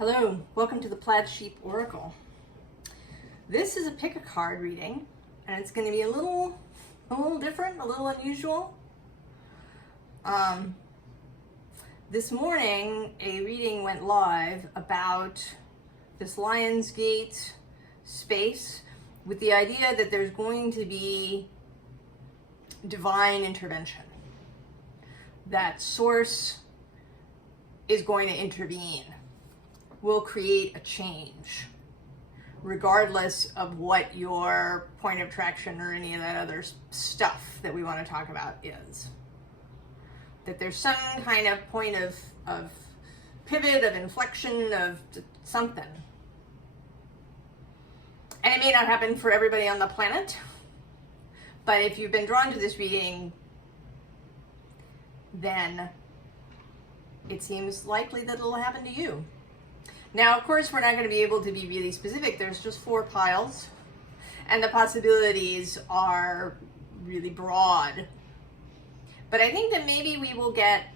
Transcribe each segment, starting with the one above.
Hello, welcome to the Plaid Sheep Oracle. This is a pick a card reading, and it's going to be a little different, a little unusual. This morning, a reading went live about this Lionsgate space with the idea that there's going to be divine intervention, that Source is going to intervene, will create a change, regardless of what your point of attraction or any of that other stuff that we want to talk about is. That there's some kind of point of pivot, of inflection, of something. And it may not happen for everybody on the planet, but if you've been drawn to this reading, then it seems likely that it'll happen to you. Now, of course, we're not going to be able to be really specific. There's just 4 piles, and the possibilities are really broad. But I think that maybe we will get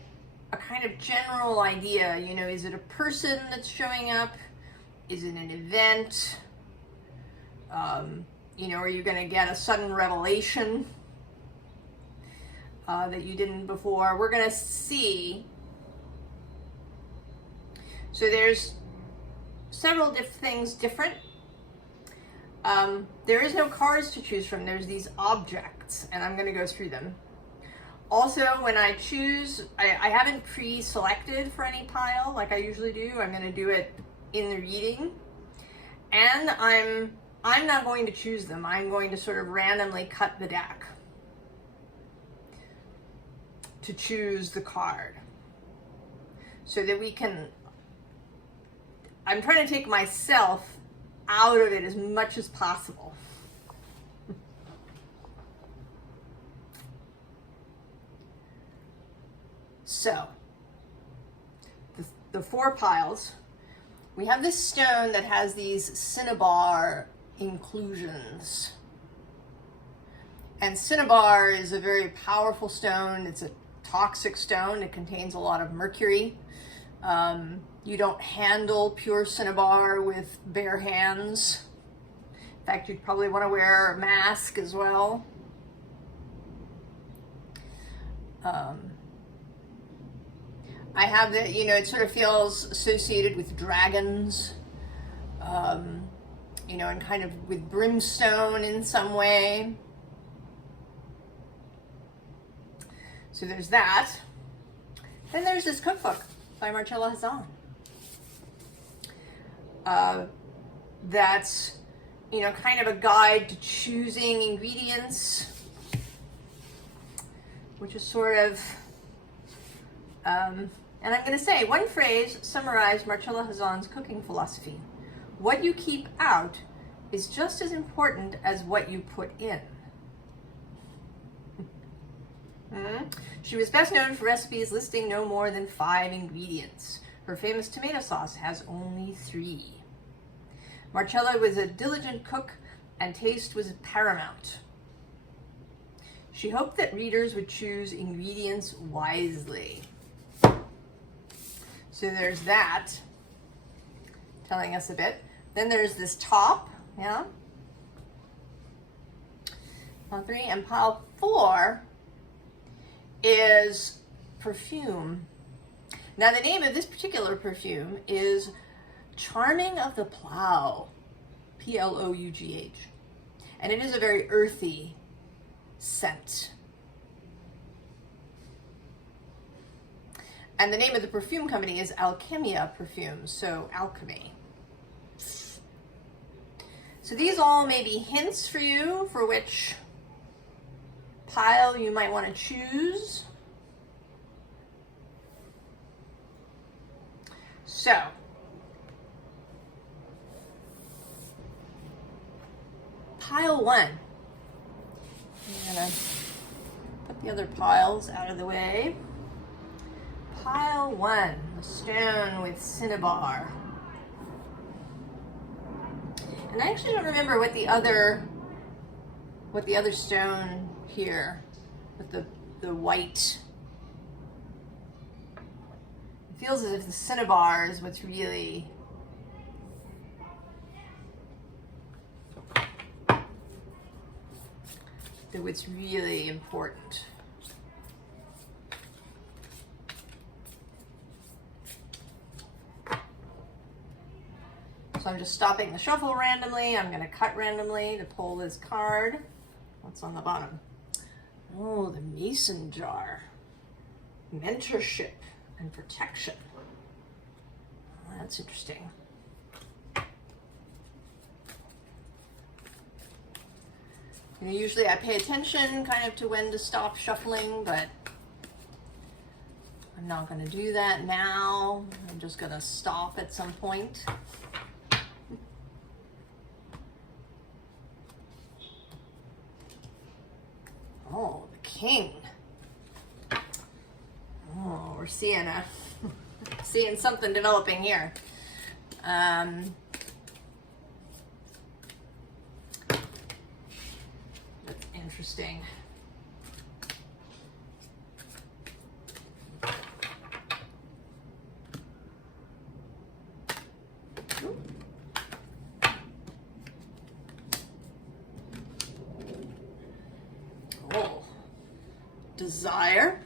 a kind of general idea. You know, is it a person that's showing up? Is it an event? You know, are you going to get a sudden revelation that you didn't before? We're going to see. So there's several things different. There is no cards to choose from. There's these objects, and I'm going to go through them. Also, when I choose, I haven't pre-selected for any pile like I usually do. I'm going to do it in the reading, and I'm not going to choose them. I'm going to sort of randomly cut the deck to choose the card so that we can. I'm trying to take myself out of it as much as possible. So, the 4 piles, we have this stone that has these cinnabar inclusions. And cinnabar is a very powerful stone. It's a toxic stone. It contains a lot of mercury. You don't handle pure cinnabar with bare hands. In fact, you'd probably want to wear a mask as well. I have the, you know, it sort of feels associated with dragons, you know, and kind of with brimstone in some way. So there's that. Then there's this cookbook by Marcella Hazan. That's, you know, kind of a guide to choosing ingredients, which is sort of, and I'm going to say, one phrase summarized Marcella Hazan's cooking philosophy. What you keep out is just as important as what you put in. She was best known for recipes listing no more than 5 ingredients. Her famous tomato sauce has only 3. Marcella was a diligent cook, and taste was paramount. She hoped that readers would choose ingredients wisely. So there's that, telling us a bit. Then there's this top, yeah? Pile 3, and pile 4 is perfume. Now, the name of this particular perfume is Charming of the Plough, P-L-O-U-G-H. And it is a very earthy scent. And the name of the perfume company is Alchemia Perfumes, so alchemy. So these all may be hints for you for which pile you might want to choose. So, pile 1. I'm going to put the other piles out of the way. Pile 1, the stone with cinnabar. And I actually don't remember what the other stone here with the white. It feels as if the cinnabar is what's really what's really important. So I'm just stopping the shuffle randomly. I'm going to cut randomly to pull this card. What's on the bottom? Oh, the mason jar. Mentorship and protection. Oh, that's interesting. You know, usually I pay attention kind of to when to stop shuffling, but I'm not going to do that now. I'm just going to stop at some point. Oh, the king. Oh, we're seeing seeing something developing here. That's interesting. Oh, desire.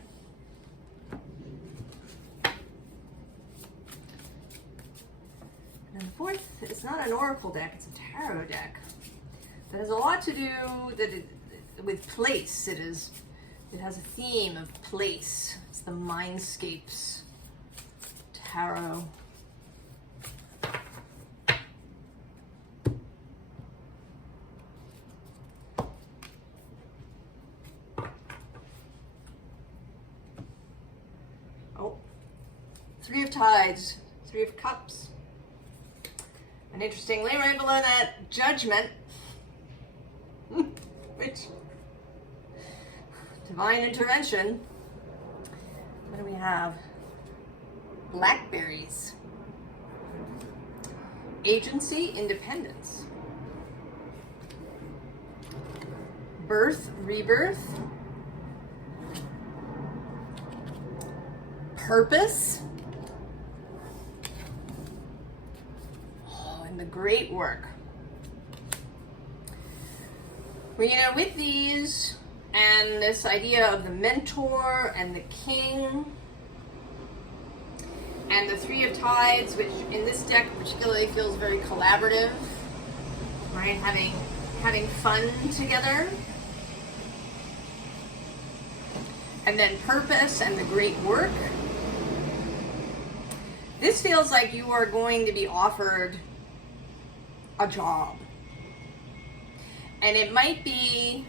And the fourth, it's not an oracle deck, it's a tarot deck. That has a lot to do with place. It has a theme of place. It's the Mindscapes Tarot. Oh, Three of Tides, Three of Cups. And interestingly, right below that, Judgment, which, divine intervention. What do we have? Blackberries. Agency, independence. Birth, rebirth. Purpose. Oh, and the great work. Well, you know, with these and this idea of the mentor and the king and the Three of Tides, which in this deck particularly feels very collaborative, right? Having fun together. And then purpose and the great work. This feels like you are going to be offered a job. And it might be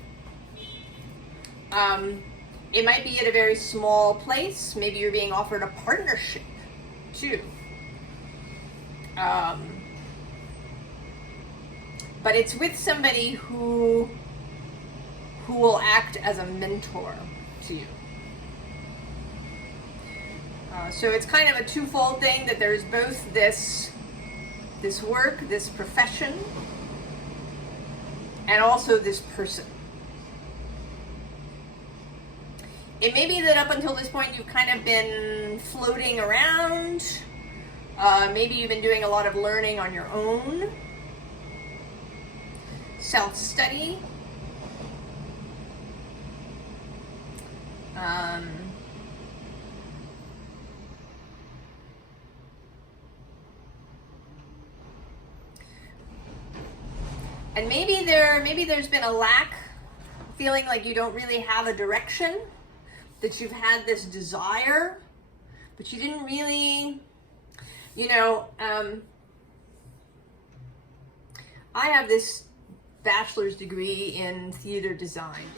at a very small place. Maybe you're being offered a partnership too. But it's with somebody who will act as a mentor to you. So it's kind of a twofold thing, that there's both this work, this profession, and also this person. It may be that up until this point you've kind of been floating around. Maybe you've been doing a lot of learning on your own. Self-study. And maybe there's been a lack, feeling like you don't really have a direction, that you've had this desire, but you didn't really, I have this bachelor's degree in theater design,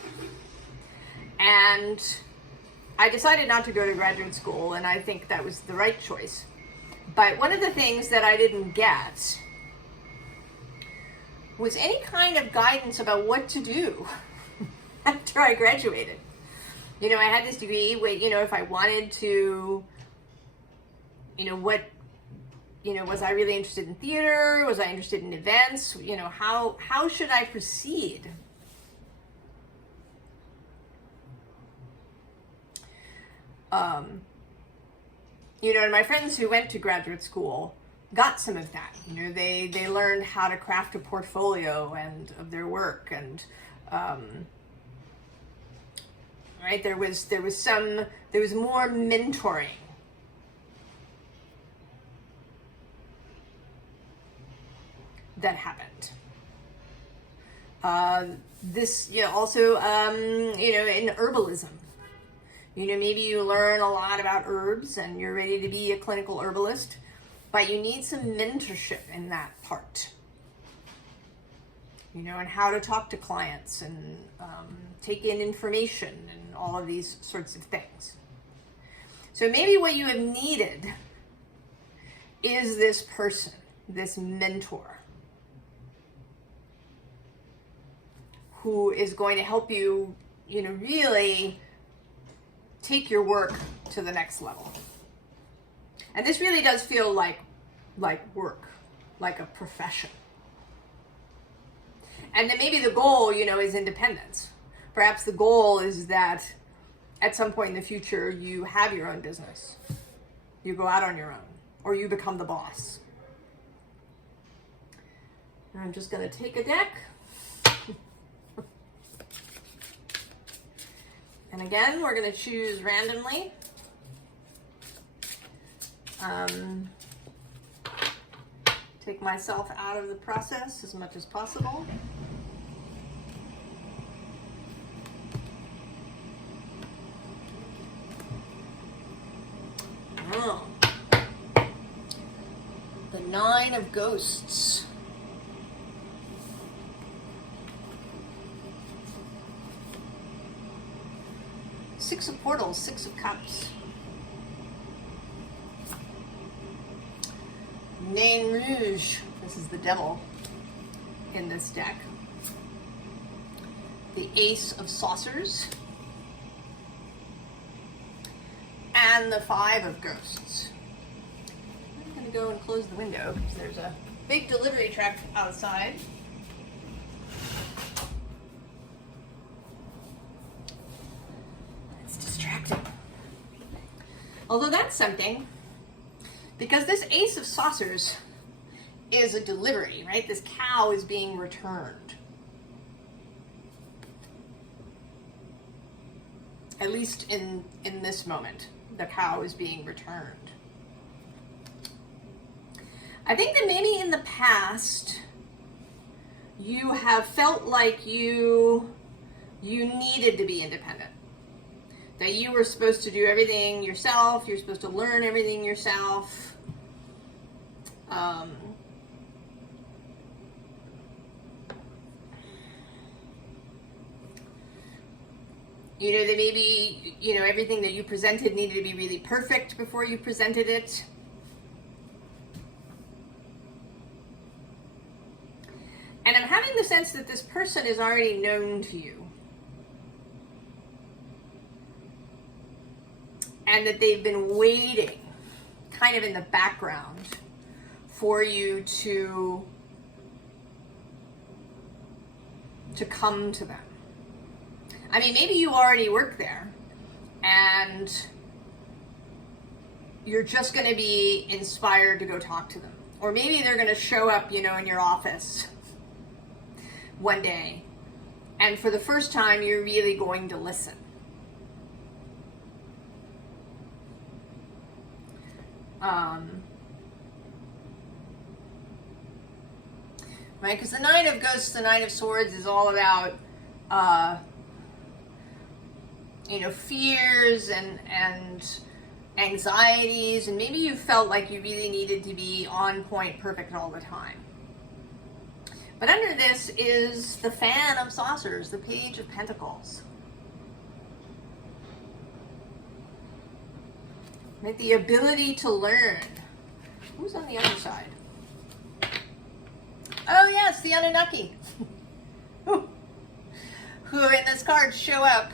and I decided not to go to graduate school, and I think that was the right choice. But one of the things that I didn't get was any kind of guidance about what to do after I graduated. I had this degree, if I wanted to, was I really interested in theater? Was I interested in events? How should I proceed? And my friends who went to graduate school got some of that. They learned how to craft a portfolio and of their work, and right? There was more mentoring. That happened. This, also, in herbalism, maybe you learn a lot about herbs and you're ready to be a clinical herbalist, but you need some mentorship in that part, and how to talk to clients and take in information and all of these sorts of things. So maybe what you have needed is this person, this mentor, who is going to help you, really take your work to the next level. And this really does feel like work, like a profession. And then maybe the goal, is independence. Perhaps the goal is that at some point in the future, you have your own business. You go out on your own, or you become the boss. And I'm just going to take a deck. And again, we're going to choose randomly. Take myself out of the process as much as possible. Oh. The Nine of Ghosts. Six of Portals, Six of Cups. Nain Rouge, this is the devil in this deck. The Ace of Saucers. And the Five of Ghosts. I'm going to go and close the window because there's a big delivery truck outside. Although that's something, because this Ace of Saucers is a delivery, right? This cow is being returned. At least in this moment, the cow is being returned. I think that maybe in the past, you have felt like you needed to be independent. That you were supposed to do everything yourself, you're supposed to learn everything yourself. That maybe, everything that you presented needed to be really perfect before you presented it. And I'm having the sense that this person is already known to you. And that they've been waiting, kind of in the background, for you to come to them. I mean, maybe you already work there, and you're just going to be inspired to go talk to them. Or maybe they're going to show up, in your office one day, and for the first time, you're really going to listen. Right, because the Nine of Ghosts, the Nine of Swords is all about, fears and anxieties, and maybe you felt like you really needed to be on point, perfect all the time. But under this is the Fan of Saucers, the Page of Pentacles. Right, the ability to learn. Who's on the other side? Oh yes, the Anunnaki. Who in this card show up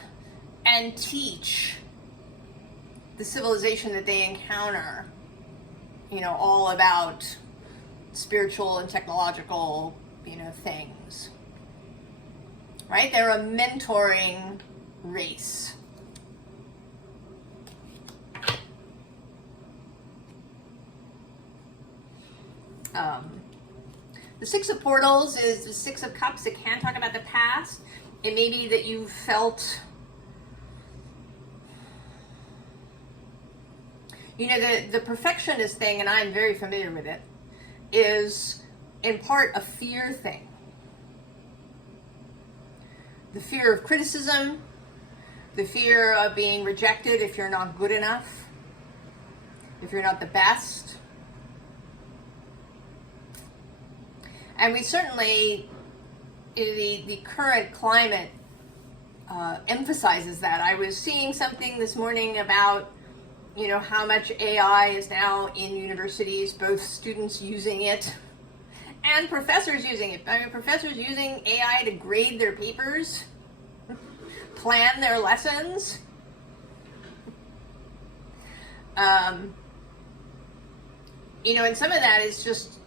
and teach the civilization that they encounter, all about spiritual and technological, things. Right? They're a mentoring race. The Six of Portals is the Six of Cups. It can talk about the past. It may be that you felt You know, the perfectionist thing, and I'm very familiar with it, is in part a fear thing. The fear of criticism, the fear of being rejected if you're not good enough, if you're not the best. And we certainly, the current climate emphasizes that. I was seeing something this morning about, you know, how much AI is now in universities, both students using it and professors using it. I mean, professors using AI to grade their papers, plan their lessons. You know, and some of that is just,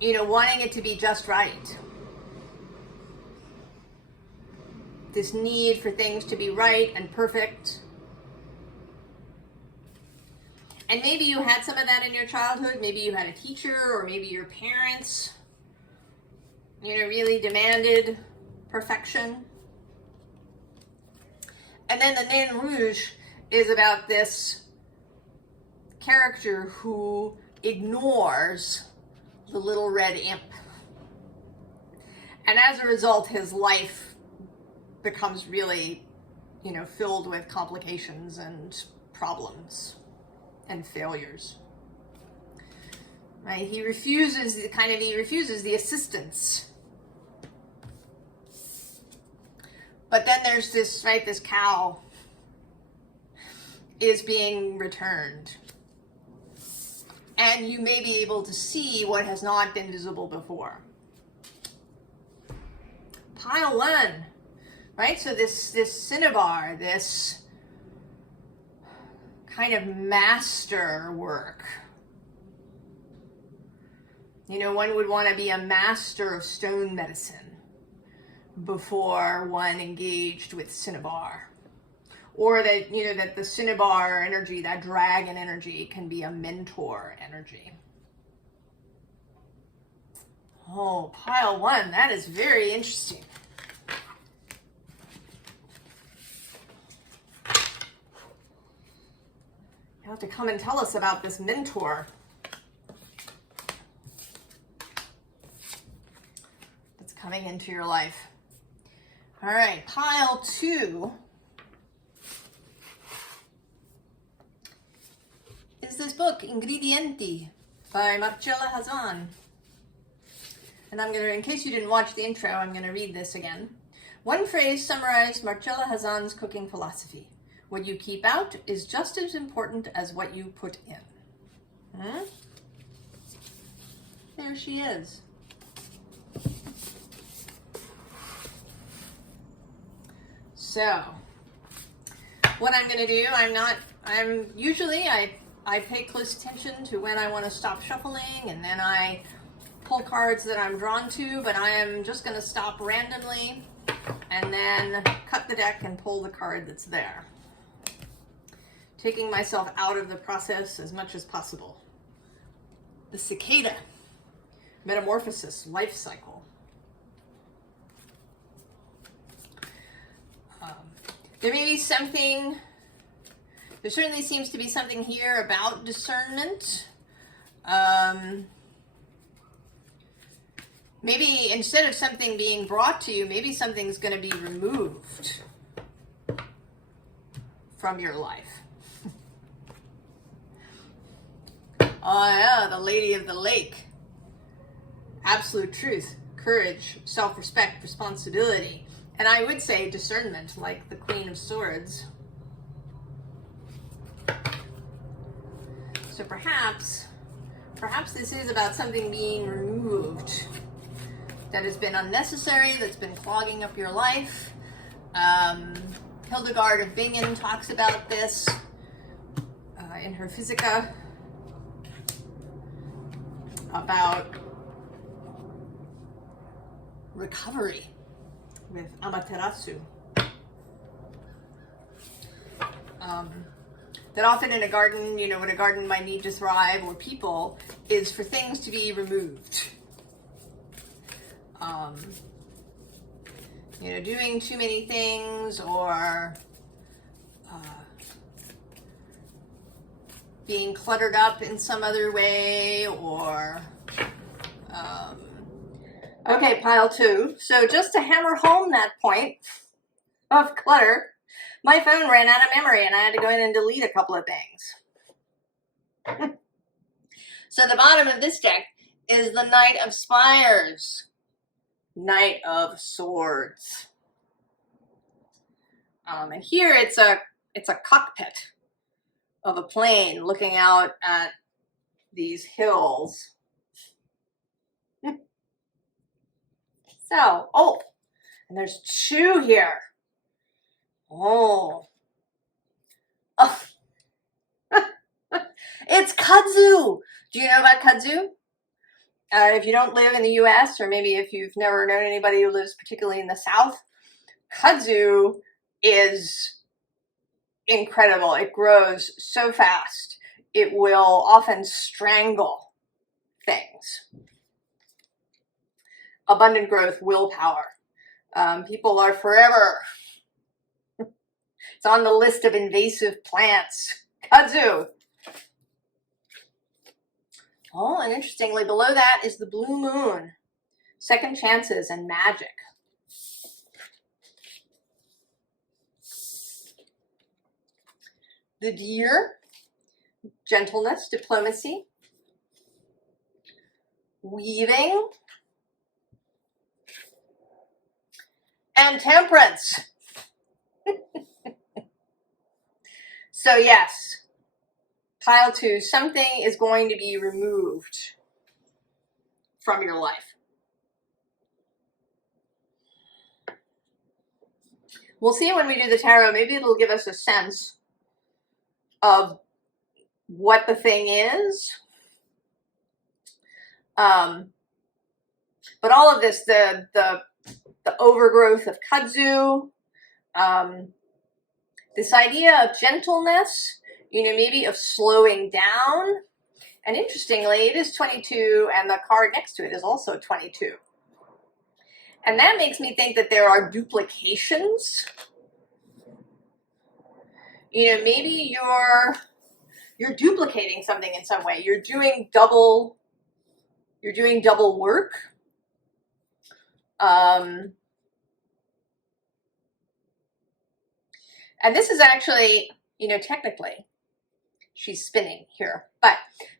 you know, wanting it to be just right. This need for things to be right and perfect. And maybe you had some of that in your childhood. Maybe you had a teacher, or maybe your parents, you know, really demanded perfection. And then the Nain Rouge is about this character who ignores the little red imp. And as a result, his life becomes really, you know, filled with complications and problems and failures. Right? He refuses the assistance. But then there's this, right, this cow is being returned. And you may be able to see what has not been visible before. Pile 1, right? So this cinnabar, this kind of master work. You know, one would want to be a master of stone medicine before one engaged with cinnabar. Or that, you know, that the cinnabar energy, that dragon energy, can be a mentor energy. Oh, pile 1, that is very interesting. You have to come and tell us about this mentor that's coming into your life. All right, pile 2 is this book, Ingredienti, by Marcella Hazan. And I'm going to, in case you didn't watch the intro, I'm going to read this again. One phrase summarized Marcella Hazan's cooking philosophy. What you keep out is just as important as what you put in. There she is. So, what I'm going to do, I pay close attention to when I want to stop shuffling, and then I pull cards that I'm drawn to, but I am just going to stop randomly and then cut the deck and pull the card that's there. Taking myself out of the process as much as possible. The cicada, metamorphosis, life cycle. There may be something, there certainly seems to be something here about discernment. Maybe instead of something being brought to you, maybe something's going to be removed from your life. Oh yeah, the Lady of the Lake. Absolute truth, courage, self-respect, responsibility. And I would say discernment, like the Queen of Swords. So perhaps this is about something being removed that has been unnecessary, that's been clogging up your life. Hildegard of Bingen talks about this in her Physica, about recovery with Amaterasu. That often in a garden, you know, what a garden might need to thrive, or people, is for things to be removed. You know, doing too many things, or being cluttered up in some other way, or okay, pile 2. So just to hammer home that point of clutter, my phone ran out of memory and I had to go in and delete a couple of things. So the bottom of this deck is the Knight of Spires, Knight of Swords. And here it's a cockpit of a plane looking out at these hills. So, oh, and there's 2 here. Oh. Oh. It's kudzu. Do you know about kudzu? If you don't live in the US, or maybe if you've never known anybody who lives particularly in the South, kudzu is incredible. It grows so fast. It will often strangle things. Abundant growth, willpower. People are forever. It's on the list of invasive plants. Kudzu. Oh, and interestingly, below that is the blue moon. Second chances and magic. The deer, gentleness, diplomacy, weaving, and temperance. So yes, pile 2, something is going to be removed from your life. We'll see when we do the tarot. Maybe it'll give us a sense of what the thing is. But all of this, the overgrowth of kudzu, this idea of gentleness, maybe of slowing down. And interestingly, it is 22, and the card next to it is also 22. And that makes me think that there are duplications. Maybe you're duplicating something in some way. You're doing double work. And this is actually, technically, she's spinning here. But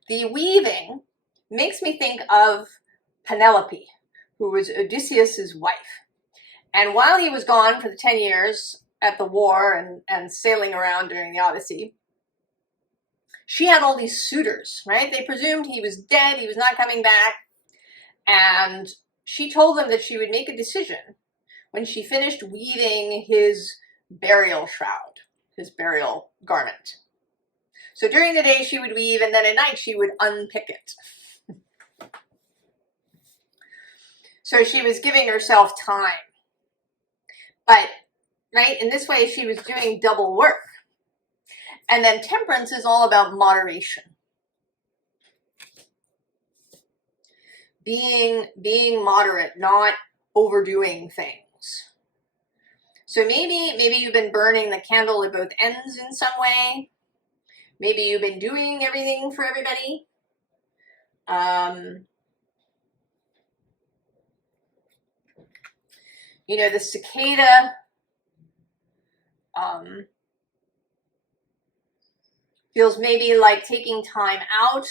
the weaving makes me think of Penelope, who was Odysseus's wife. And while he was gone for the 10 years at the war and sailing around during the Odyssey, she had all these suitors, right? They presumed he was dead, he was not coming back. And she told them that she would make a decision when she finished weaving his burial shroud, his burial garment. So during the day she would weave, and then at night she would unpick it. So she was giving herself time. But, right, in this way she was doing double work. And then temperance is all about moderation. Being moderate, not overdoing things. So maybe you've been burning the candle at both ends in some way. Maybe you've been doing everything for everybody. The cicada feels maybe like taking time out.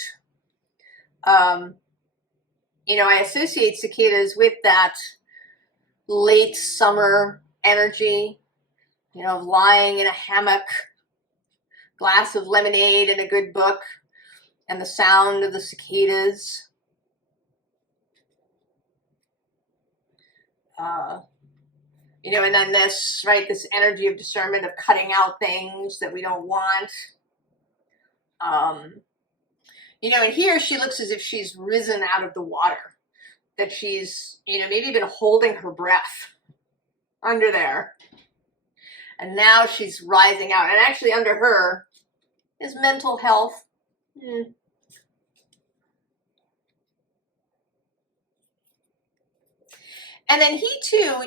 I associate cicadas with that late summer energy, of lying in a hammock, glass of lemonade and a good book, and the sound of the cicadas. And then this energy of discernment, of cutting out things that we don't want. And here she looks as if she's risen out of the water, that she's, maybe been holding her breath under there. And now she's rising out. And actually under her is mental health. And then he too,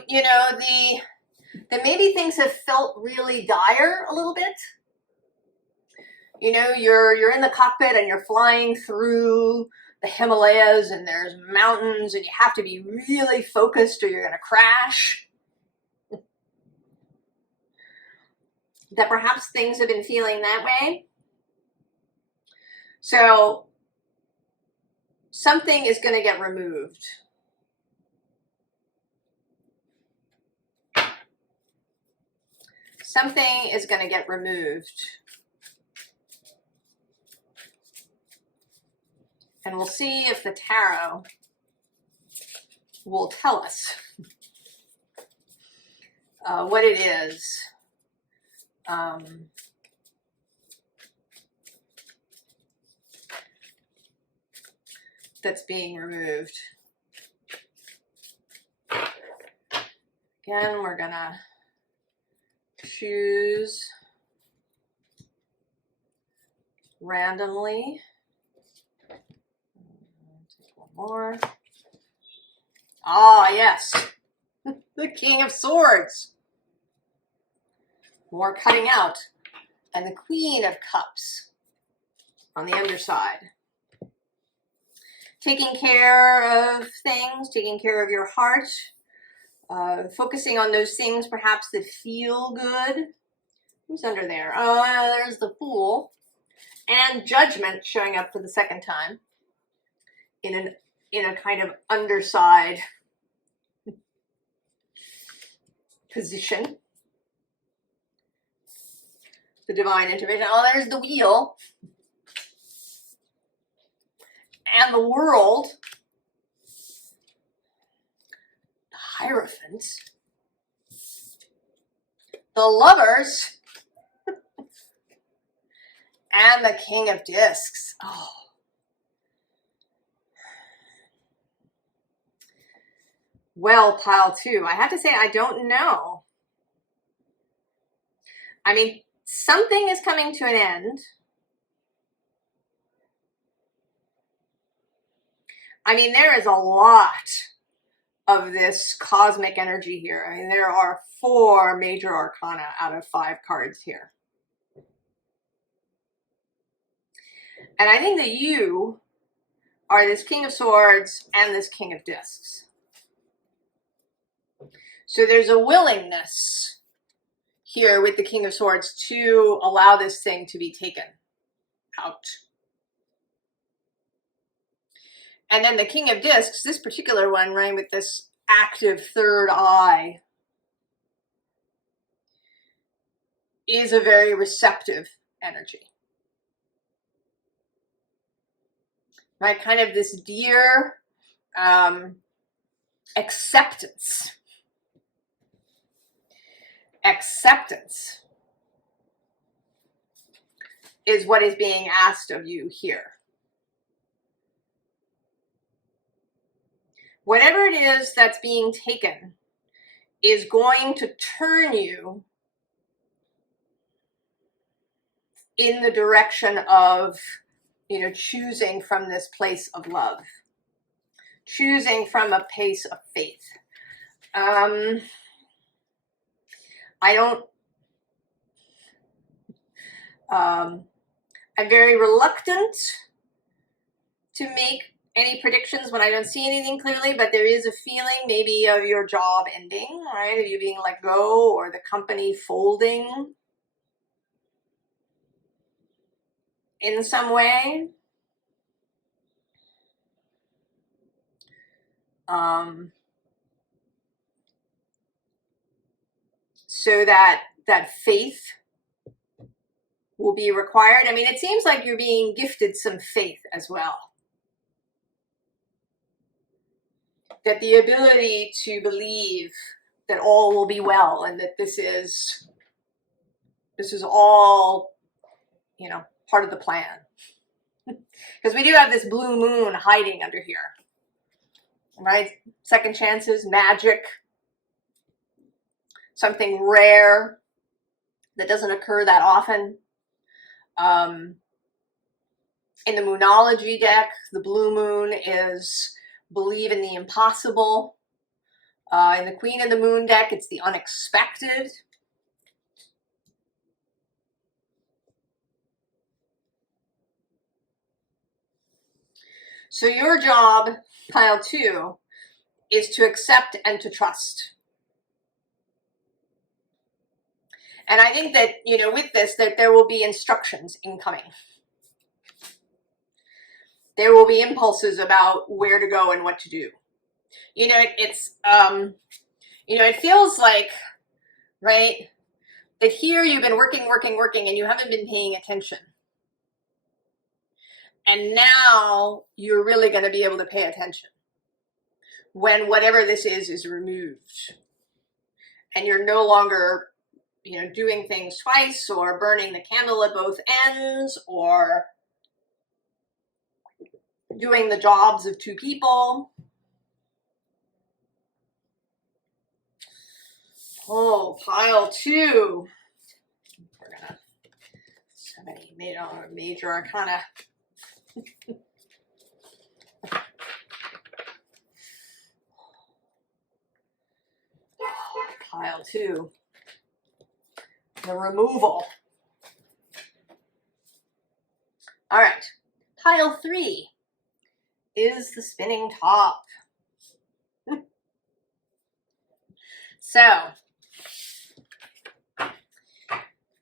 that maybe things have felt really dire a little bit. You know, you're in the cockpit and you're flying through the Himalayas and there's mountains and you have to be really focused or you're going to crash. That perhaps things have been feeling that way. So something is going to get removed. Something is going to get removed. And we'll see if the tarot will tell us what it is. That's being removed. Again, we're gonna choose randomly. Take one more. Ah, yes. The King of Swords. More cutting out. And the Queen of Cups on the underside. Taking care of things, taking care of your heart, focusing on those things perhaps that feel good. Who's under there? Oh, there's the Fool. And Judgment showing up for the second time in a kind of underside position. The Divine Intervention. Oh, there's the Wheel. And the World. The Hierophant. The Lovers. And the King of Discs. Oh. Well, pile two. I have to say, I don't know. I mean, something is coming to an end. I mean, there is a lot of this cosmic energy here. I mean, there are 4 major arcana out of 5 cards here. And I think that you are this King of Swords and this King of Discs. So there's a willingness here with the King of Swords to allow this thing to be taken out. And then the King of Discs, this particular one, right, with this active third eye, is a very receptive energy. Right, kind of this dear acceptance. Acceptance is what is being asked of you here. Whatever it is that's being taken is going to turn you in the direction of, you know, choosing from this place of love, choosing from a place of faith. I'm very reluctant to make any predictions when I don't see anything clearly, but there is a feeling maybe of your job ending, right? Of you being let go or the company folding in some way. So that faith will be required. I mean, it seems like you're being gifted some faith as well. That the ability to believe that all will be well and that this is all, you know, part of the plan. Because we do have this blue moon hiding under here, right? Second chances, magic, something rare that doesn't occur that often. In the Moonology deck, the blue moon is believe in the impossible. In the Queen of the Moon deck, it's the unexpected. So your job, pile 2, is to accept and to trust. And I think that, you know, with this, that there will be instructions incoming. There will be impulses about where to go and what to do. You know, you know, it feels like, right, that here you've been working, and you haven't been paying attention. And now you're really going to be able to pay attention when whatever this is removed. And you're no longer, you know, doing things twice or burning the candle at both ends or doing the jobs of 2 people. Oh, pile 2. We're gonna, somebody made a major arcana. Pile 2. The removal. All right. Pile 3 is the spinning top. So, in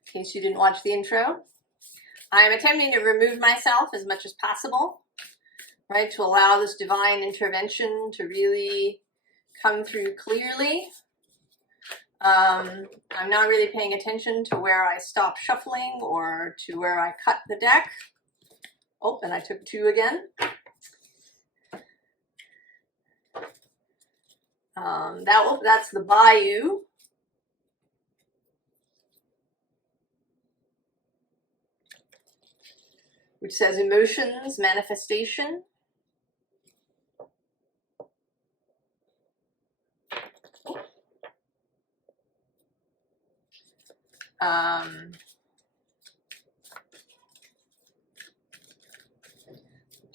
case you didn't watch the intro, I'm attempting to remove myself as much as possible, right, to allow this divine intervention to really come through clearly. I'm not really paying attention to where I stop shuffling or to where I cut the deck. Oh, and I took 2 again. That's the Bayou. Which says emotions, manifestation.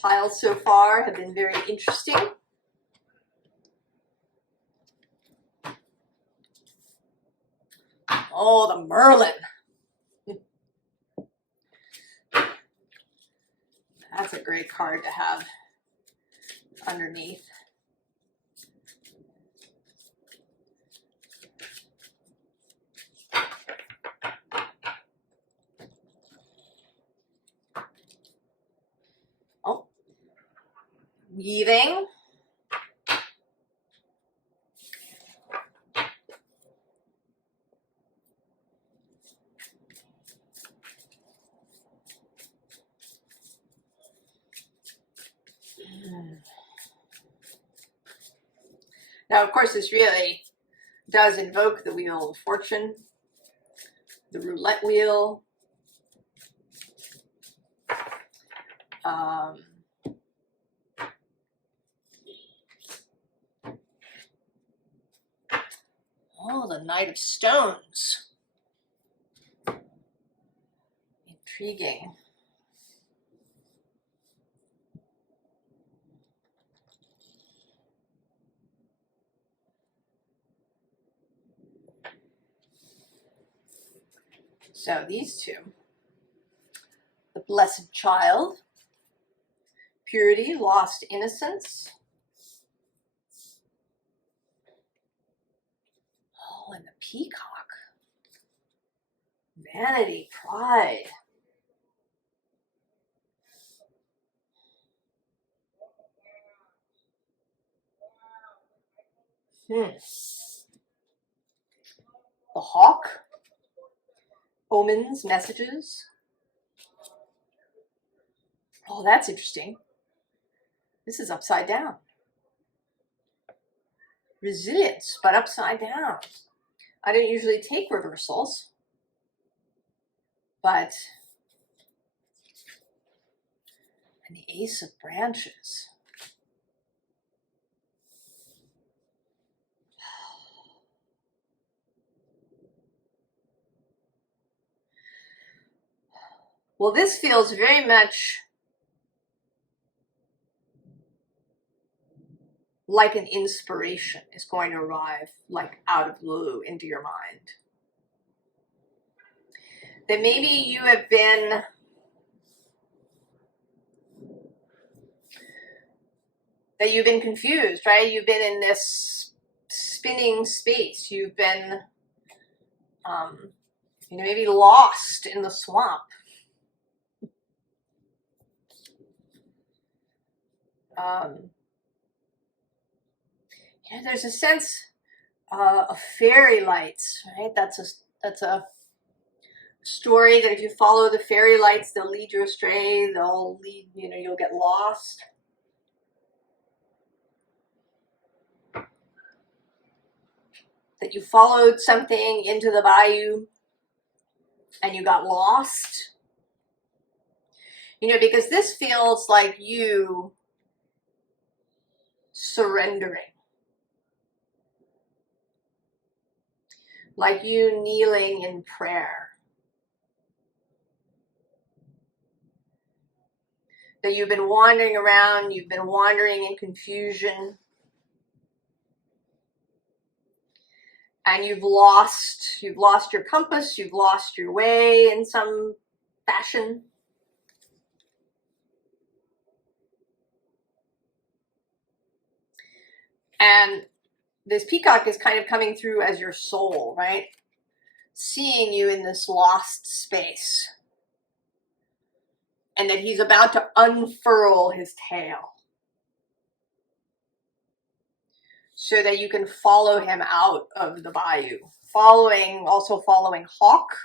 Piles so far have been very interesting. Oh, the Merlin. That's a great card to have underneath. Oh, weaving. Now, of course, this really does invoke the Wheel of Fortune, the roulette wheel. Oh, the Knight of Stones. Intriguing. So these 2, the Blessed Child, purity, lost innocence. Oh, and the Peacock, vanity, pride. The Hawk, omens, messages. Oh, that's interesting. This is upside down. Resilience, but upside down. I don't usually take reversals, but, and the Ace of Branches. Well, this feels very much like an inspiration is going to arrive, like out of blue, into your mind. That maybe you have been that you've been confused, right? You've been in this spinning space. You've been, maybe lost in the swamp. There's a sense of fairy lights, right? That's a story that if you follow the fairy lights, they'll lead you astray. They'll lead, you'll get lost. That you followed something into the bayou and you got lost. Because this feels like you surrendering. Like you kneeling in prayer. That you've been wandering around, you've been wandering in confusion. And you've lost your compass, you've lost your way in some fashion. And this peacock is kind of coming through as your soul, right? Seeing you in this lost space. And that he's about to unfurl his tail. So that you can follow him out of the bayou. Also following Hawk.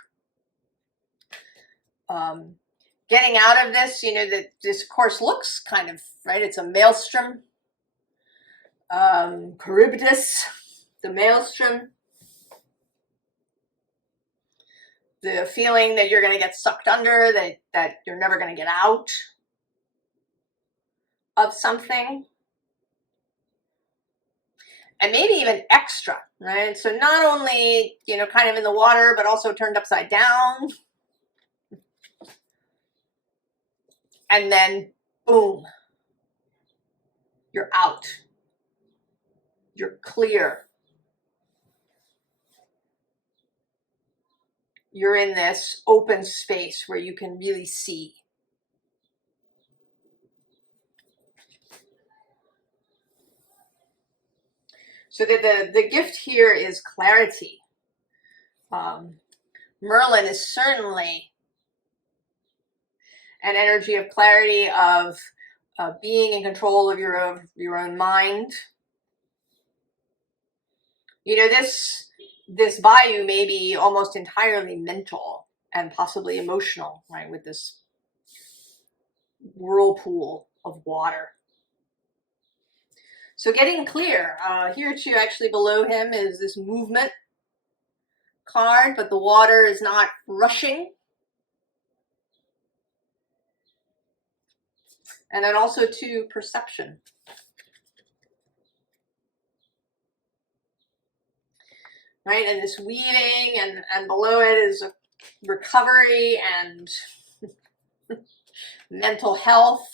Getting out of this, that this course looks kind of, right? It's a maelstrom. Charybdis, the maelstrom. The feeling that you're going to get sucked under, that you're never going to get out of something. And maybe even extra, right? So not only, kind of in the water, but also turned upside down. And then, boom, you're out. You're clear. You're in this open space where you can really see. So the gift here is clarity. Merlin is certainly an energy of clarity, of being in control of your own mind. This bayou may be almost entirely mental and possibly emotional, right? With this whirlpool of water. So getting clear. Here too, actually below him is this movement card, but the water is not rushing. And then also to perception. Right, and this weaving, and below it is a recovery and mental health,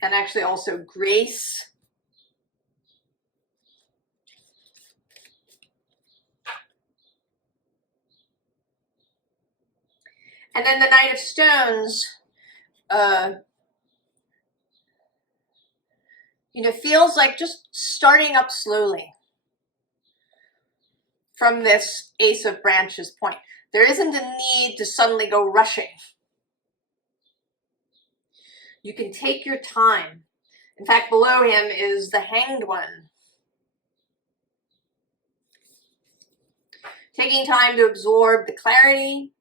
and actually also grace. And then the Knight of Stones, feels like just starting up slowly from this Ace of Branches point. There isn't a need to suddenly go rushing. You can take your time. In fact, below him is the Hanged One. Taking time to absorb the clarity.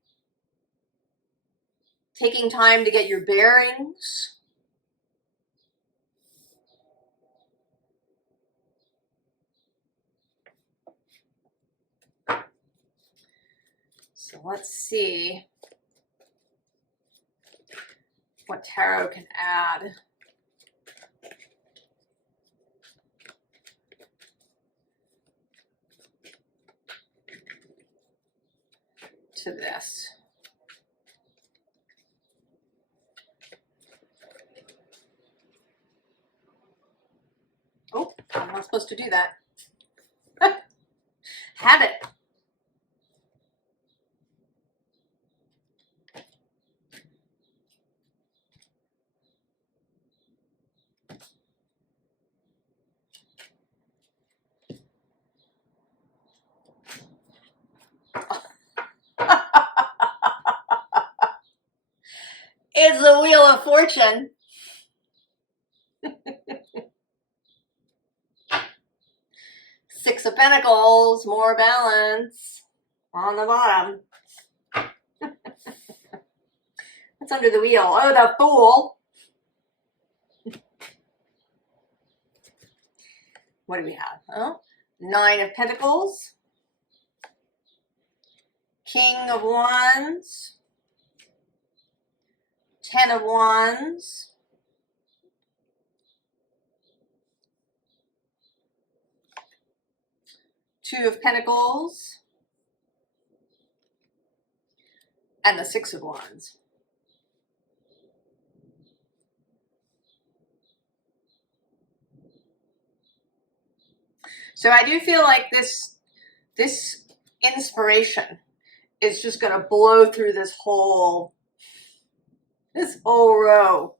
Taking time to get your bearings. So let's see what tarot can add. To this. Oh, I'm not supposed to do that. Had it. of Fortune. Six of Pentacles, more balance on the bottom. What's under the wheel? Oh, the Fool. What do we have? Oh, Nine of Pentacles. King of Wands. Ten of Wands. Two of Pentacles. And the Six of Wands. So I do feel like this inspiration is just going to blow through this whole row.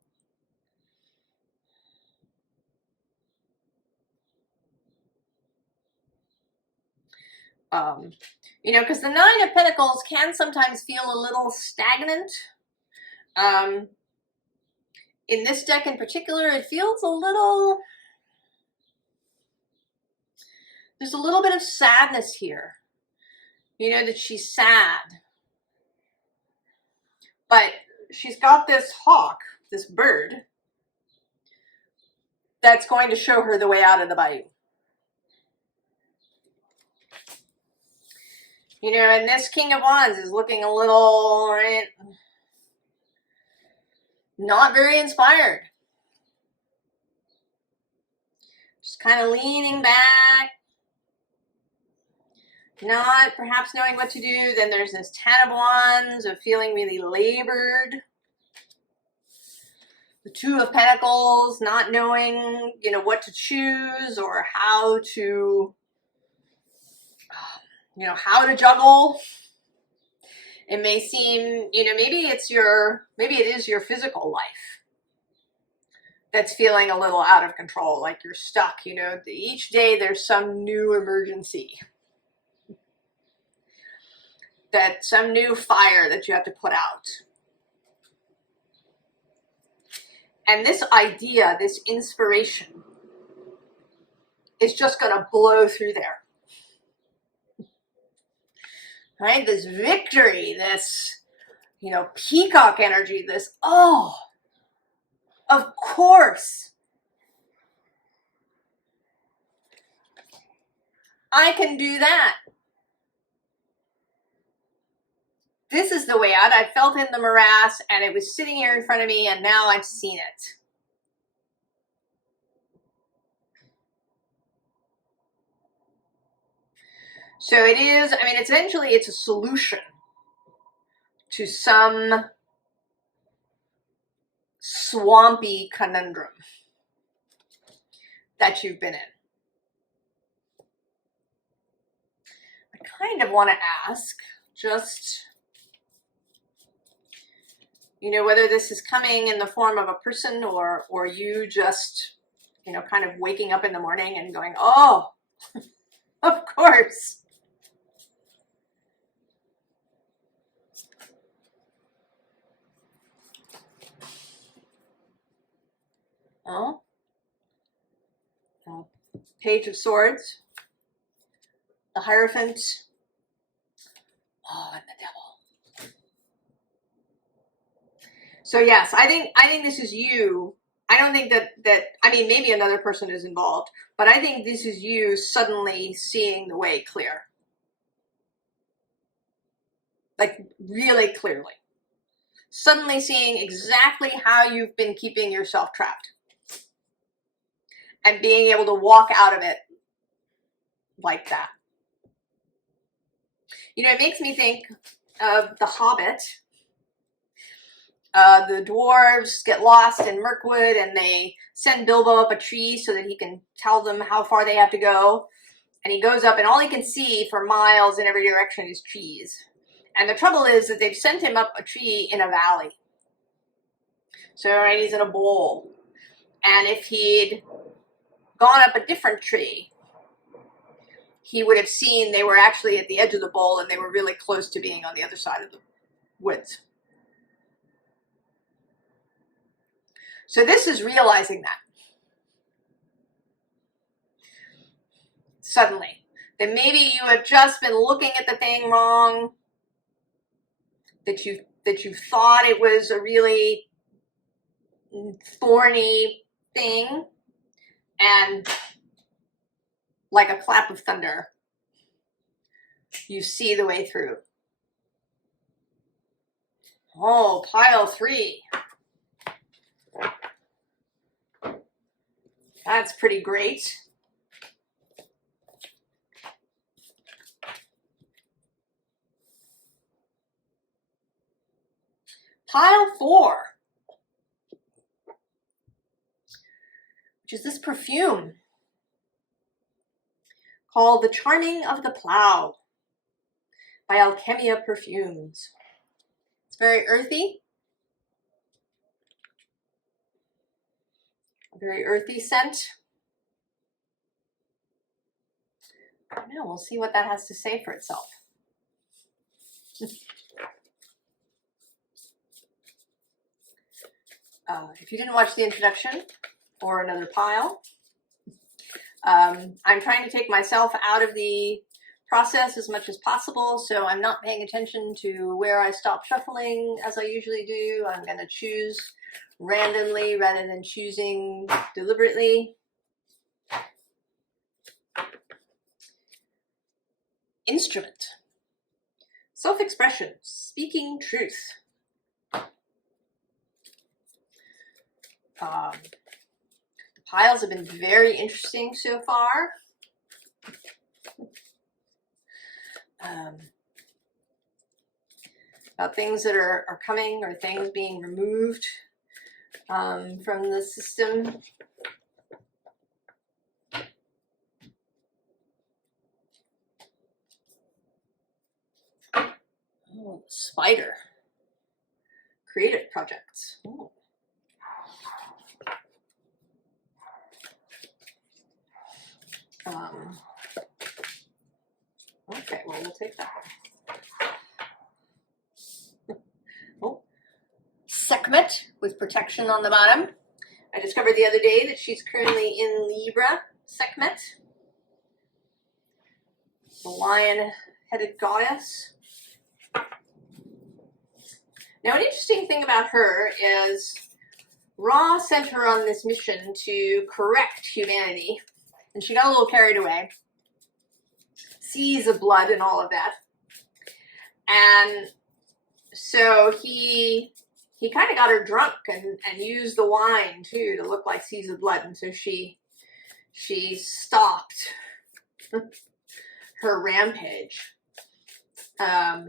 You know, because the Nine of Pentacles can sometimes feel a little stagnant. In this deck in particular, it feels a little, there's a little bit of sadness here. You know, that she's sad. But she's got this hawk, this bird, that's going to show her the way out of the bite. You know, and this King of Wands is looking a little, right, not very inspired. Just kind of leaning back, not perhaps knowing what to do. Then there's this Ten of Wands of feeling really labored. The Two of Pentacles, not knowing, you know, what to choose or how to, you know, how to juggle. It may seem, you know, maybe it is your physical life that's feeling a little out of control, like you're stuck, you know, each day there's some new emergency, some new fire that you have to put out. And this idea, this inspiration is just going to blow through there. Right? This victory, this, you know, peacock energy, this, oh, of course, I can do that. This is the way out. I felt in the morass and it was sitting here in front of me and now I've seen it. So it is, I mean, essentially it's a solution to some swampy conundrum that you've been in. I kind of want to ask just, you know, whether this is coming in the form of a person or you just, you know, kind of waking up in the morning and going, oh, of course. Oh, Page of Swords, the Hierophant, oh, and the Devil. So yes, I think this is you. I don't think that I mean, maybe another person is involved, but I think this is you suddenly seeing the way clear. Like really clearly. Suddenly seeing exactly how you've been keeping yourself trapped. And being able to walk out of it like that. You know, it makes me think of The Hobbit. The dwarves get lost in Mirkwood and they send Bilbo up a tree so that he can tell them how far they have to go. And he goes up and all he can see for miles in every direction is trees. And the trouble is that they've sent him up a tree in a valley. So right, he's in a bowl. And if he'd gone up a different tree, he would have seen they were actually at the edge of the bowl and they were really close to being on the other side of the woods. So this is realizing that suddenly, that maybe you have just been looking at the thing wrong, that you thought it was a really thorny thing, and like a clap of thunder, you see the way through. Oh, pile 3. That's pretty great. Pile 4, which is this perfume called The Charming of the Plow by Alchemia Perfumes. It's very earthy. A very earthy scent. I don't know, we'll see what that has to say for itself. If you didn't watch the introduction or another pile, I'm trying to take myself out of the process as much as possible, so I'm not paying attention to where I stop shuffling as I usually do. I'm going to choose randomly rather than choosing deliberately. Instrument. Self-expression. Speaking truth. The piles have been very interesting so far. About things that are coming, or things being removed from the system. Oh, spider. Creative projects. Oh. Okay, well, we'll take that one. Oh. Sekhmet with protection on the bottom. I discovered the other day that she's currently in Libra, Sekhmet. The lion-headed goddess. Now, an interesting thing about her is Ra sent her on this mission to correct humanity, and she got a little carried away. Seas of blood and all of that. And so he kind of got her drunk and used the wine too to look like seas of blood, and so she stopped her rampage. I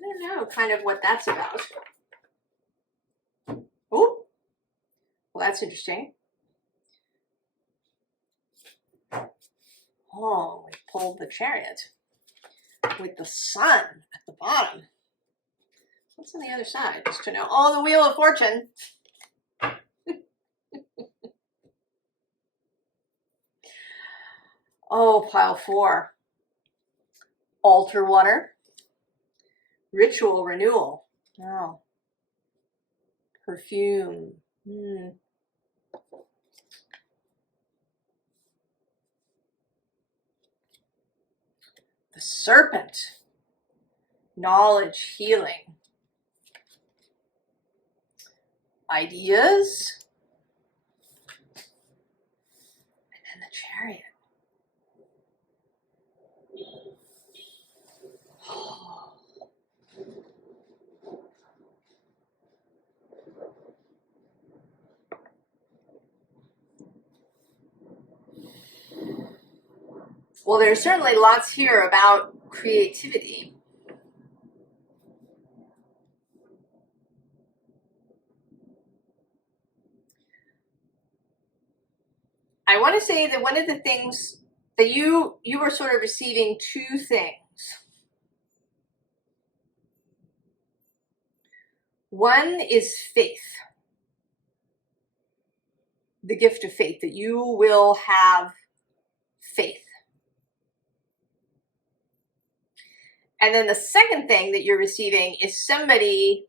don't know kind of what that's about. Oh, well, that's interesting. Oh, we pulled the Chariot with the sun at the bottom. What's on the other side? Just to know. Oh, the Wheel of Fortune. Oh, pile 4. Altar water. Ritual renewal. Oh. Perfume. The serpent. Knowledge, healing. Ideas. And then the Chariot. Well, there's certainly lots here about creativity. I want to say that one of the things that you were sort of receiving 2 things. One is faith. The gift of faith, that you will have faith. And then the second thing that you're receiving is somebody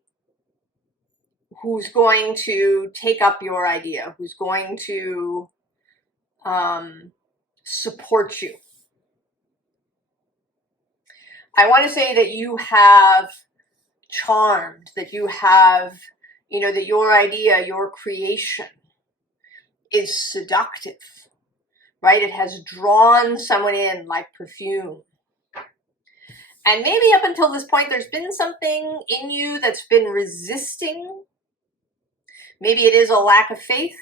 who's going to take up your idea, who's going to support you. I want to say that you have charmed, that you have, that your idea, your creation is seductive, right? It has drawn someone in like perfume. And maybe up until this point, there's been something in you that's been resisting. Maybe it is a lack of faith,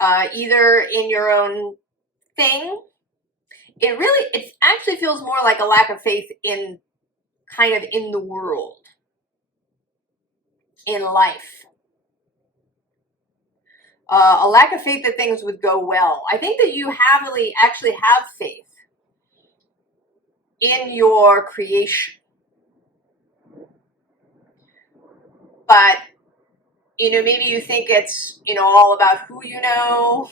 either in your own thing. It actually feels more like a lack of faith in kind of in the world, in life. A lack of faith that things would go well. I think that you actually have faith in your creation. But, maybe you think it's, all about who you know,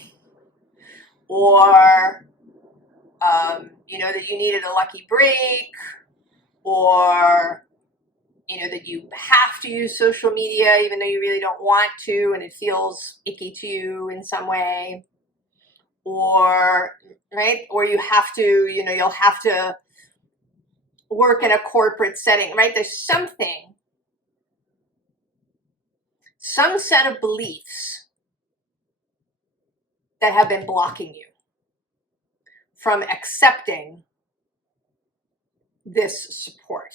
or, that you needed a lucky break, or, that you have to use social media even though you really don't want to and it feels icky to you in some way. Or, right? Or you have to, you'll have to work in a corporate setting, right? There's some set of beliefs that have been blocking you from accepting this support.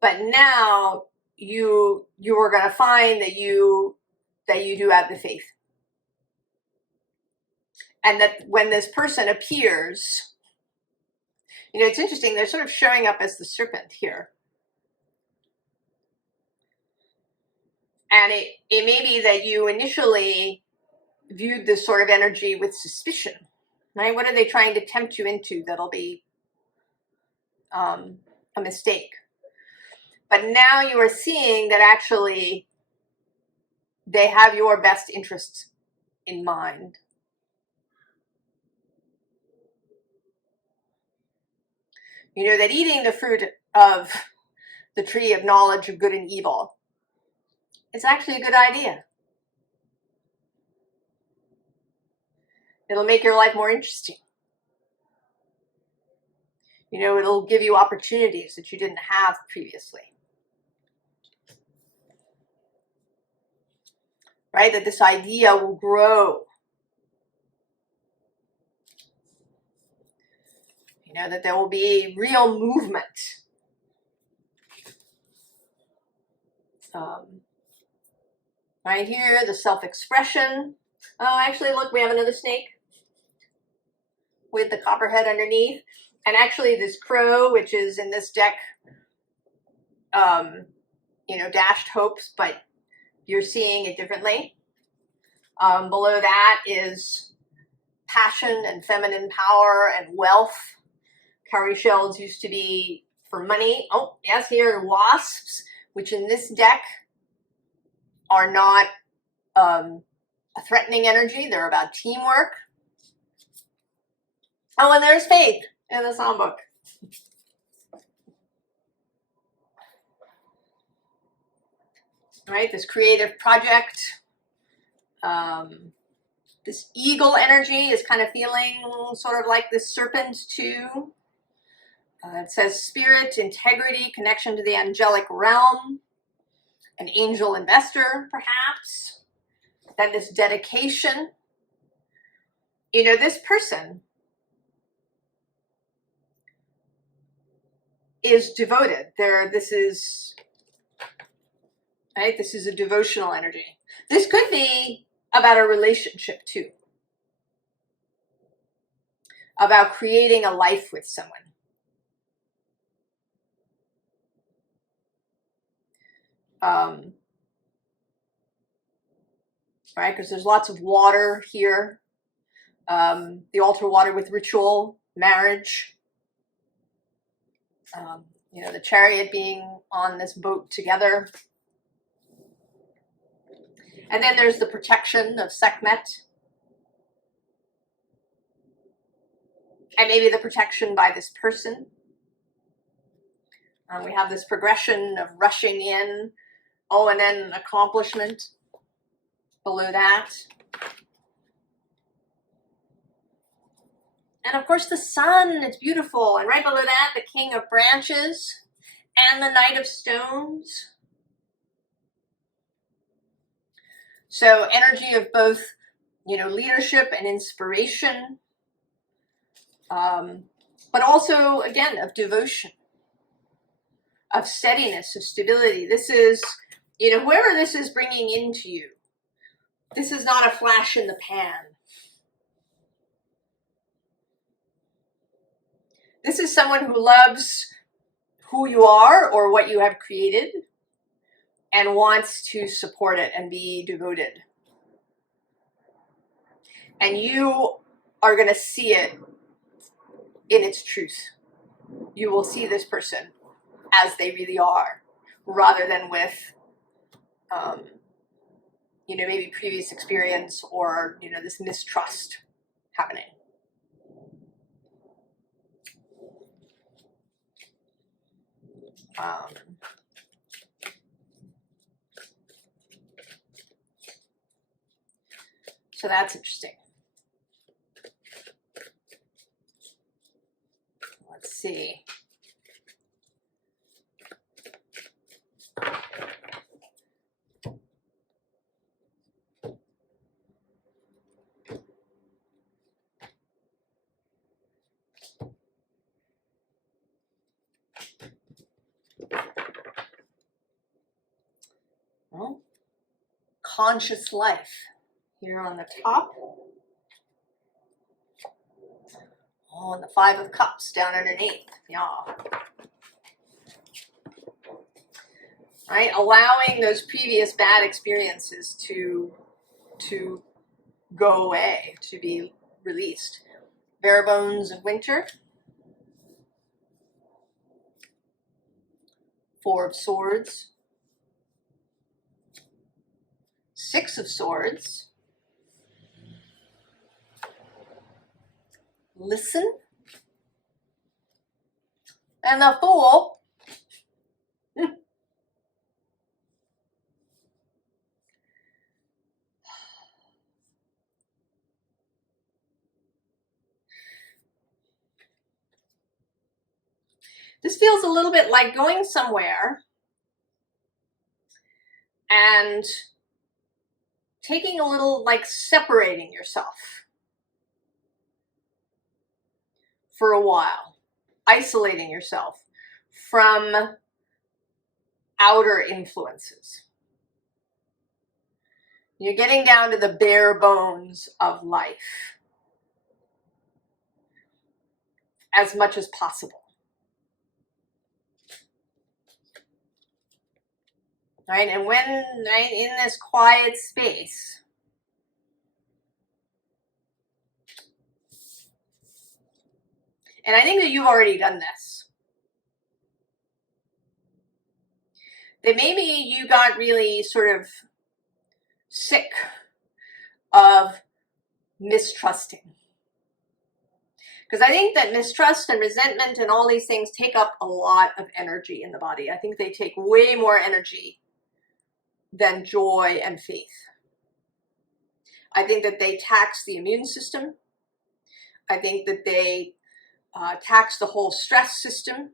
But now you are going to find that you do have the faith. And that when this person appears, it's interesting, they're sort of showing up as the serpent here. And it may be that you initially viewed this sort of energy with suspicion, right? What are they trying to tempt you into that'll be a mistake? But now you are seeing that actually they have your best interests in mind. That eating the fruit of the tree of knowledge of good and evil is actually a good idea. It'll make your life more interesting. It'll give you opportunities that you didn't have previously. Right? That this idea will grow. That there will be real movement. Right here, the self-expression. Oh, actually, look, we have another snake with the copperhead underneath. And actually, this crow, which is in this deck, dashed hopes, but you're seeing it differently. Below that is passion and feminine power and wealth. Cowrie shells used to be for money. Oh, yes, here are wasps, which in this deck are not a threatening energy. They're about teamwork. Oh, and there's faith in the songbook. Right, this creative project. This eagle energy is kind of feeling sort of like this serpent too. It says spirit, integrity, connection to the angelic realm, an angel investor, perhaps. Then this dedication. This person is devoted. This is a devotional energy. This could be about a relationship too. About creating a life with someone. Right, because there's lots of water here. The altar water with ritual, marriage. The chariot being on this boat together. And then there's the protection of Sekhmet. And maybe the protection by this person. We have this progression of rushing in. Oh, and then accomplishment below that. And of course the sun, it's beautiful. And right below that, the King of Branches and the Knight of Stones. So energy of both, leadership and inspiration. But also, again, of devotion, of steadiness, of stability. This is, whoever this is bringing into you, this is not a flash in the pan. This is someone who loves who you are or what you have created and wants to support it and be devoted. And you are going to see it in its truth. You will see this person as they really are, rather than with, maybe previous experience or, this mistrust happening. So that's interesting. Let's see. Well, conscious life here on the top. Oh, and the Five of Cups down underneath. Yeah. Right? Allowing those previous bad experiences to go away, to be released. Bare bones of winter. Four of Swords. Six of Swords. Listen. And the Fool. This feels a little bit like going somewhere and taking a little, like separating yourself for a while, isolating yourself from outer influences. You're getting down to the bare bones of life as much as possible. Right? And when in this quiet space, and I think that you've already done this, that maybe you got really sort of sick of mistrusting. Because I think that mistrust and resentment and all these things take up a lot of energy in the body. I think they take way more energy than joy and faith. I think that they tax the immune system. I think that they tax the whole stress system,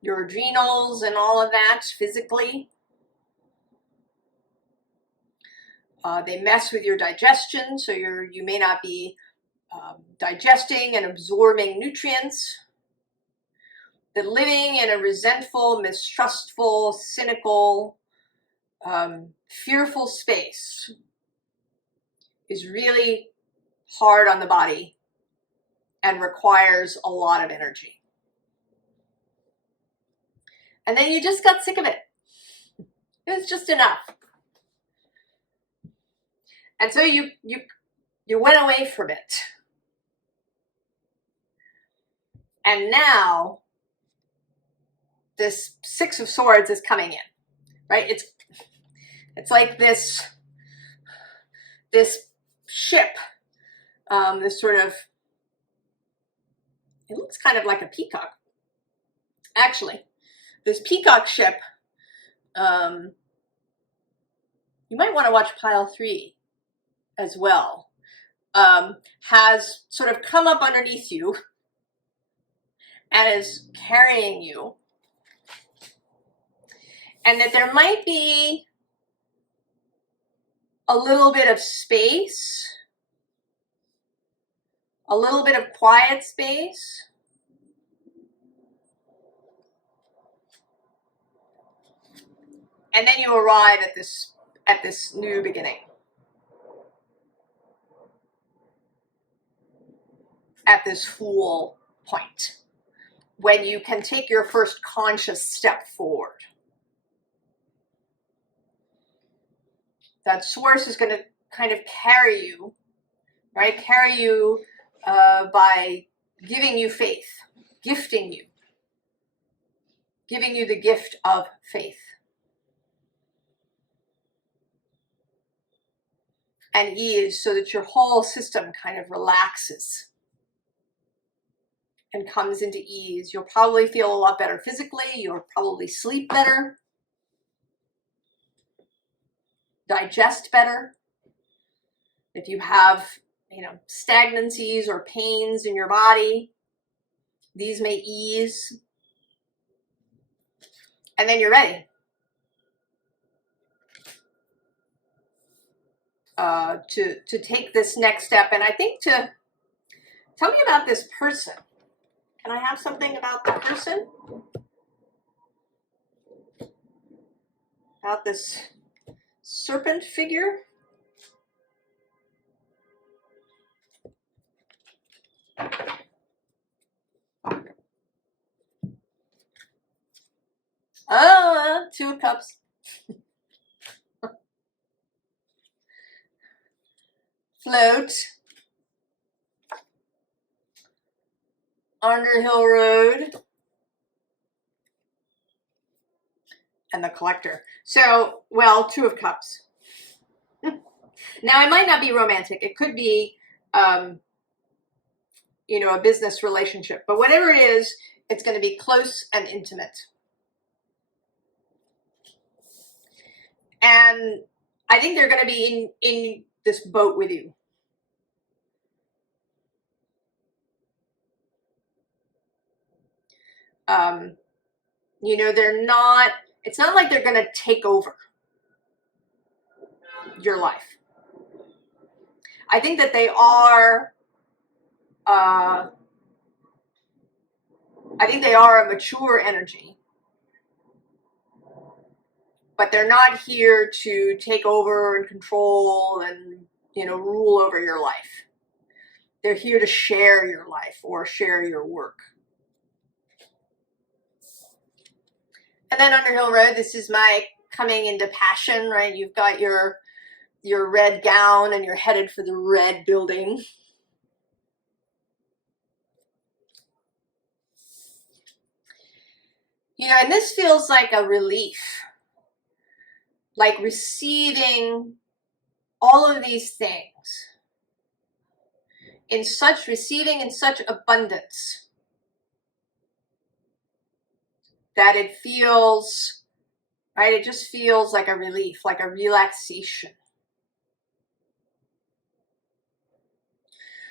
your adrenals and all of that physically. They mess with your digestion, so you may not be digesting and absorbing nutrients. That living in a resentful, mistrustful, cynical, fearful space is really hard on the body and requires a lot of energy. And then you just got sick of it. It was just enough. And so you went away from it. And now this Six of Swords is coming in, right? It's like this ship, this sort of, it looks kind of like a peacock, actually. this peacock ship, you might want to watch pile 3 as well, has sort of come up underneath you and is carrying you. And that there might be a little bit of space, a little bit of quiet space, and then you arrive at this new beginning, at this Fool point, when you can take your first conscious step forward. That source is going to kind of carry you, right? Carry you by giving you faith, gifting you, giving you the gift of faith. And ease, so that your whole system kind of relaxes and comes into ease. You'll probably feel a lot better physically. You'll probably sleep better, digest better. If you have, stagnancies or pains in your body, these may ease. And then you're ready to take this next step. And I think tell me about this person. Can I have something about the person? About this serpent figure? Oh, 2 of Cups. Float. Underhill Road. And the Collector. So, well, 2 of Cups. Now, it might not be romantic. It could be, a business relationship. But whatever it is, it's going to be close and intimate. And I think they're going to be in this boat with you. They're not, it's not like they're going to take over your life. I think that they are, a mature energy, but they're not here to take over and control and, rule over your life. They're here to share your life or share your work. And then Underhill Road, this is my coming into passion, right? You've got your red gown and you're headed for the red building. And this feels like a relief, like receiving all of these things in such abundance that it feels, right? It just feels like a relief, like a relaxation.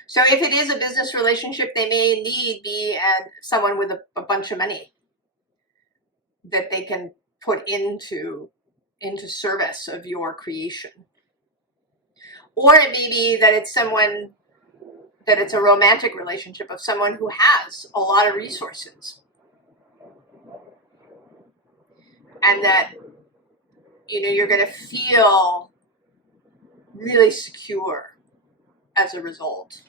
So if it is a business relationship, they may be someone with a bunch of money that they can put into service of your creation. Or it may be that it's a romantic relationship of someone who has a lot of resources. And that, you're going to feel really secure as a result.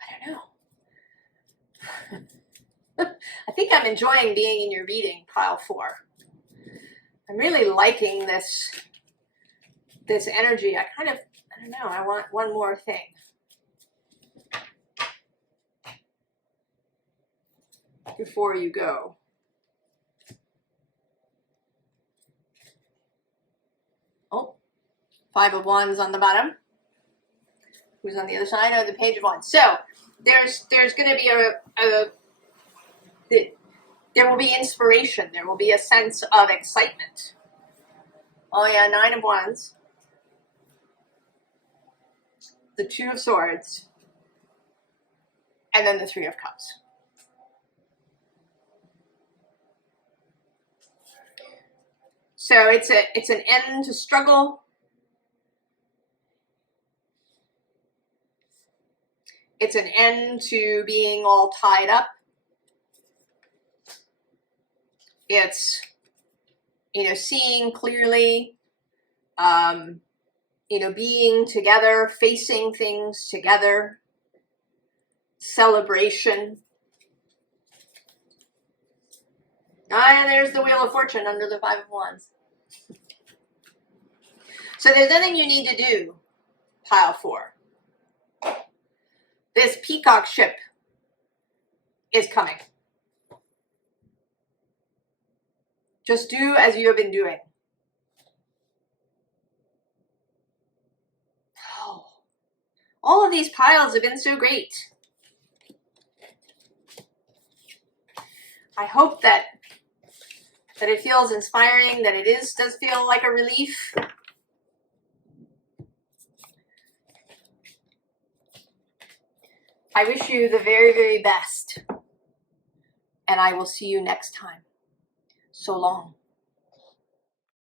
I don't know. I think I'm enjoying being in your reading, pile 4. I'm really liking this energy. I don't know, I want one more thing. Before you go. Oh, 5 of Wands on the bottom. Who's on the other side? Oh, the Page of Wands. So there's going to be there will be inspiration. There will be a sense of excitement. Oh yeah, 9 of Wands. The 2 of Swords. And then the 3 of Cups. So it's an end to struggle. It's an end to being all tied up. It's, seeing clearly, being together, facing things together, celebration. And there's the Wheel of Fortune under the 5 of Wands. So there's nothing you need to do, pile 4. This peacock ship is coming. Just do as you have been doing. Oh, all of these piles have been so great. I hope that it feels inspiring, that it does feel like a relief. I wish you the very, very best, and I will see you next time. So long.